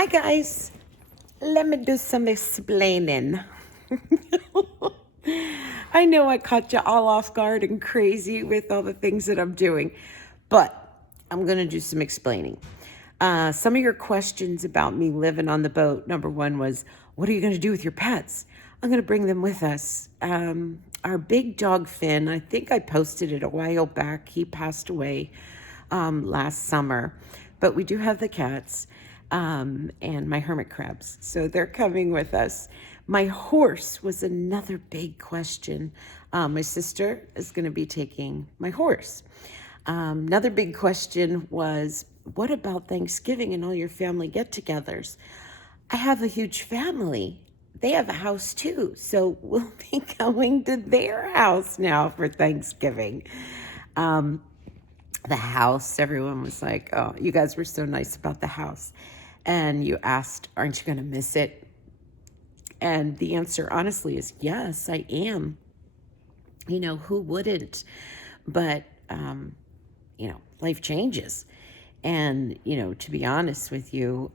Hi, guys. Let me do some explaining. I know I caught you all off guard and crazy with all the things that I'm doing, but I'm going to do some explaining. Some of your questions about me living on the boat, number one was, what are you going to do with your pets? I'm going to bring them with us. Our big dog, Finn, I think I posted it a while back. He passed away last summer, but we do have the cats and my hermit crabs. So they're coming with us. My horse was another big question. My sister is going to be taking my horse. Another big question was, what about Thanksgiving and all your family get-togethers? I have a huge family. They have a house too, so we'll be going to their house now for Thanksgiving. The house, everyone was like, oh, you guys were so nice about the house. And you asked, aren't you going to miss it? And the answer, honestly, is yes, I am. Who wouldn't? But, life changes. And, to be honest with you,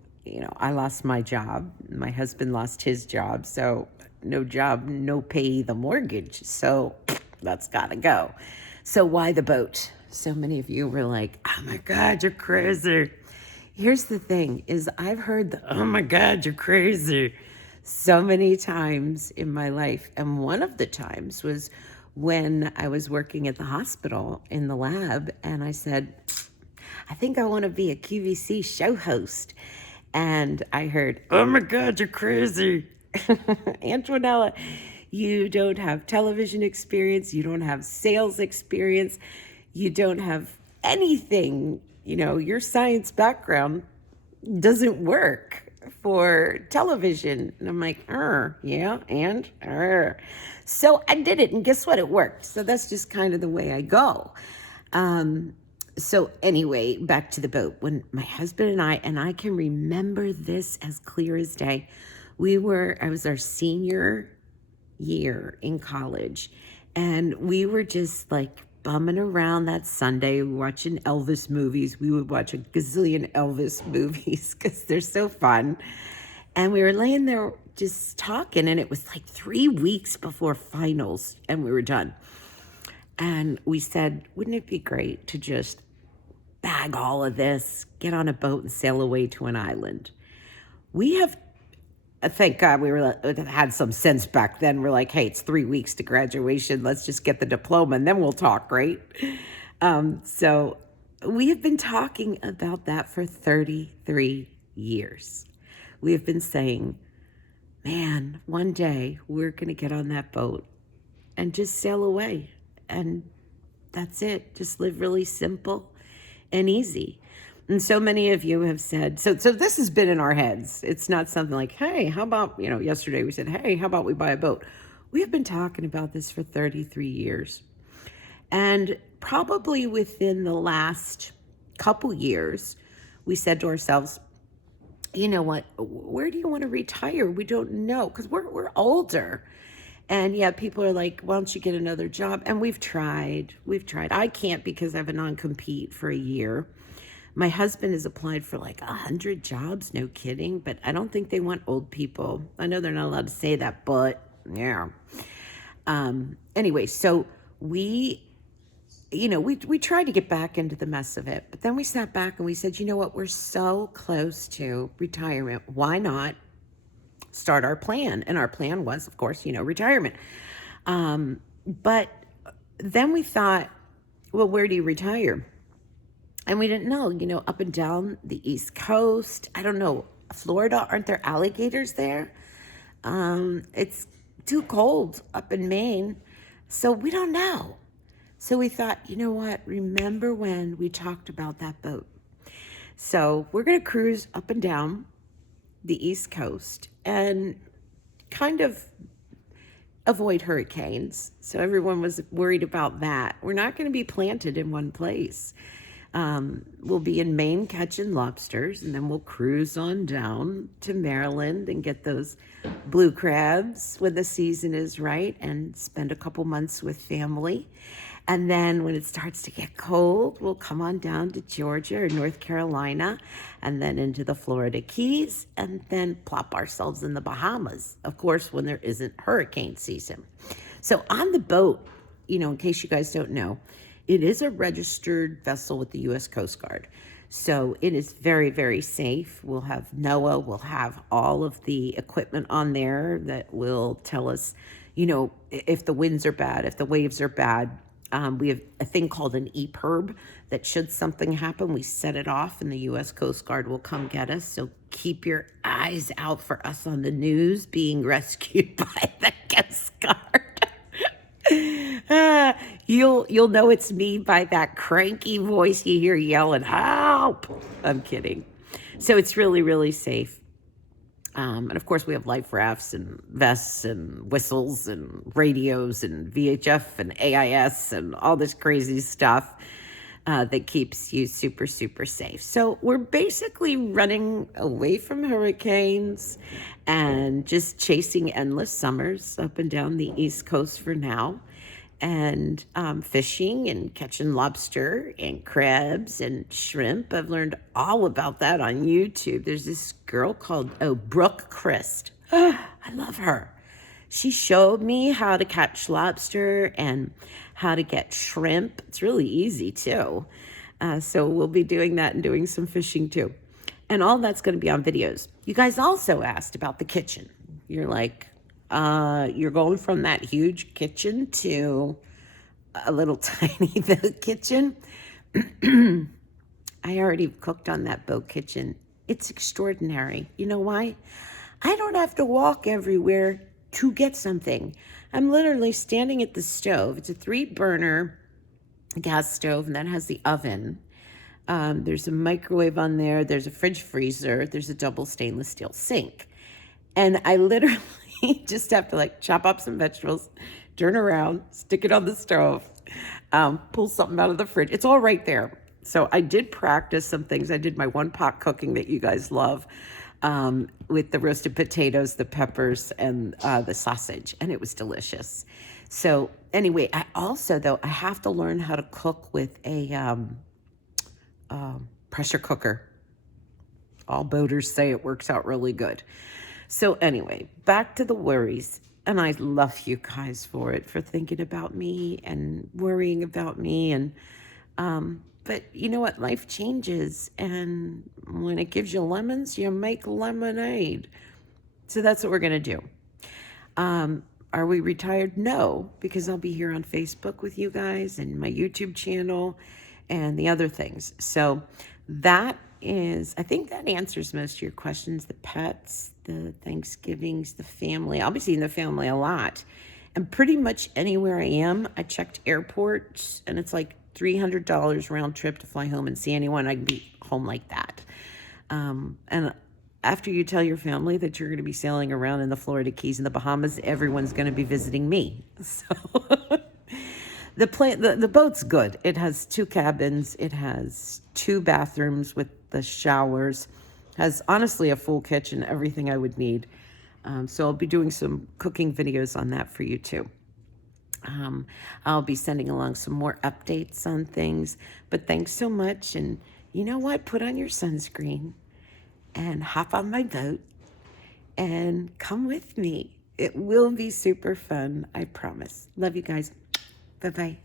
I lost my job. My husband lost his job. So no job, no pay the mortgage. So that's got to go. So why the boat? So many of you were like, oh my God, you're crazy. Here's the thing is I've heard the, oh my God, you're crazy so many times in my life. And one of the times was when I was working at the hospital in the lab. And I said, I think I want to be a QVC show host. And I heard, oh my God, you're crazy. Antonella, you don't have television experience. You don't have sales experience. You don't have anything. Your science background doesn't work for television. And I'm like, yeah, and So I did it, and guess what? It worked. So that's just kind of the way I go. So anyway, back to the boat. When my husband and I can remember this as clear as day. I was our senior year in college, and we were just like bumming around that Sunday watching Elvis movies. We would watch a gazillion Elvis movies because they're so fun. And we were laying there just talking, and it was like 3 weeks before finals, and we were done. And we said, wouldn't it be great to just bag all of this, get on a boat and sail away to an island? Thank God had some sense back then. We're like, hey, it's 3 weeks to graduation. Let's just get the diploma and then we'll talk, right? So we have been talking about that for 33 years. We have been saying, man, one day we're going to get on that boat and just sail away. And that's it. Just live really simple and easy. And so many of you have said, so this has been in our heads. It's not something like, hey, how about, yesterday we said, hey, how about we buy a boat? We have been talking about this for 33 years. And probably within the last couple years, we said to ourselves, you know what, where do you want to retire? We don't know, because we're older. And yeah, people are like, why don't you get another job? And we've tried. I can't because I have a non-compete for a year. My husband has applied for like 100 jobs, no kidding, but I don't think they want old people. I know they're not allowed to say that, but yeah. Anyway, so we tried to get back into the mess of it, but then we sat back and we said, you know what, we're so close to retirement. Why not start our plan? And our plan was, of course, retirement. But then we thought, well, where do you retire? And we didn't know, up and down the East Coast. I don't know, Florida, aren't there alligators there? It's too cold up in Maine. So we don't know. So we thought, you know what? Remember when we talked about that boat? So we're going to cruise up and down the East Coast and kind of avoid hurricanes. So everyone was worried about that. We're not going to be planted in one place. We'll be in Maine catching lobsters, and then we'll cruise on down to Maryland and get those blue crabs when the season is right, and spend a couple months with family. And then when it starts to get cold, we'll come on down to Georgia or North Carolina and then into the Florida Keys and then plop ourselves in the Bahamas, of course, when there isn't hurricane season. So on the boat, in case you guys don't know, it is a registered vessel with the U.S. Coast Guard. So it is very, very safe. We'll have NOAA, we'll have all of the equipment on there that will tell us, if the winds are bad, if the waves are bad. We have a thing called an EPIRB that should something happen, we set it off and the U.S. Coast Guard will come get us. So keep your eyes out for us on the news being rescued by the Coast Guard. You'll know it's me by that cranky voice you hear yelling, help! I'm kidding. So it's really, really safe. And of course, we have life rafts and vests and whistles and radios and VHF and AIS and all this crazy stuff that keeps you super, super safe. So we're basically running away from hurricanes and just chasing endless summers up and down the East Coast for now. And fishing and catching lobster and crabs and shrimp. I've learned all about that on YouTube. There's this girl called Brooke Christ. I love her. She showed me how to catch lobster and how to get shrimp. It's really easy too. So we'll be doing that and doing some fishing too. And all that's going to be on videos. You guys also asked about the kitchen. You're like, you're going from that huge kitchen to a little tiny little kitchen. I already cooked on that boat kitchen. It's extraordinary. You know why? I don't have to walk everywhere to get something. I'm literally standing at the stove. It's a 3-burner gas stove, and that has the oven. There's a microwave on there. There's a fridge freezer. There's a double stainless steel sink. And I literally just have to chop up some vegetables, turn around, stick it on the stove, pull something out of the fridge. It's all right there. So I did practice some things. I did my one-pot cooking that you guys love with the roasted potatoes, the peppers, and the sausage, and it was delicious. So anyway, I have to learn how to cook with a pressure cooker. All boaters say it works out really good. So anyway, back to the worries. And I love you guys for thinking about me and worrying about me. And but you know what? Life changes. And when it gives you lemons, you make lemonade. So that's what we're going to do. Are we retired? No, because I'll be here on Facebook with you guys and my YouTube channel and the other things. So that I think that answers most of your questions. The pets, the Thanksgivings, the family. I'll be seeing the family a lot. And pretty much anywhere I am, I checked airports, and it's like $300 round trip to fly home and see anyone. I can be home like that. And after you tell your family that you're going to be sailing around in the Florida Keys and the Bahamas, everyone's going to be visiting me. So the boat's good. It has 2 cabins. It has 2 bathrooms with the showers. Has honestly a full kitchen, everything I would need. So I'll be doing some cooking videos on that for you too. I'll be sending along some more updates on things. But thanks so much. And you know what? Put on your sunscreen and hop on my boat and come with me. It will be super fun, I promise. Love you guys. Bye-bye.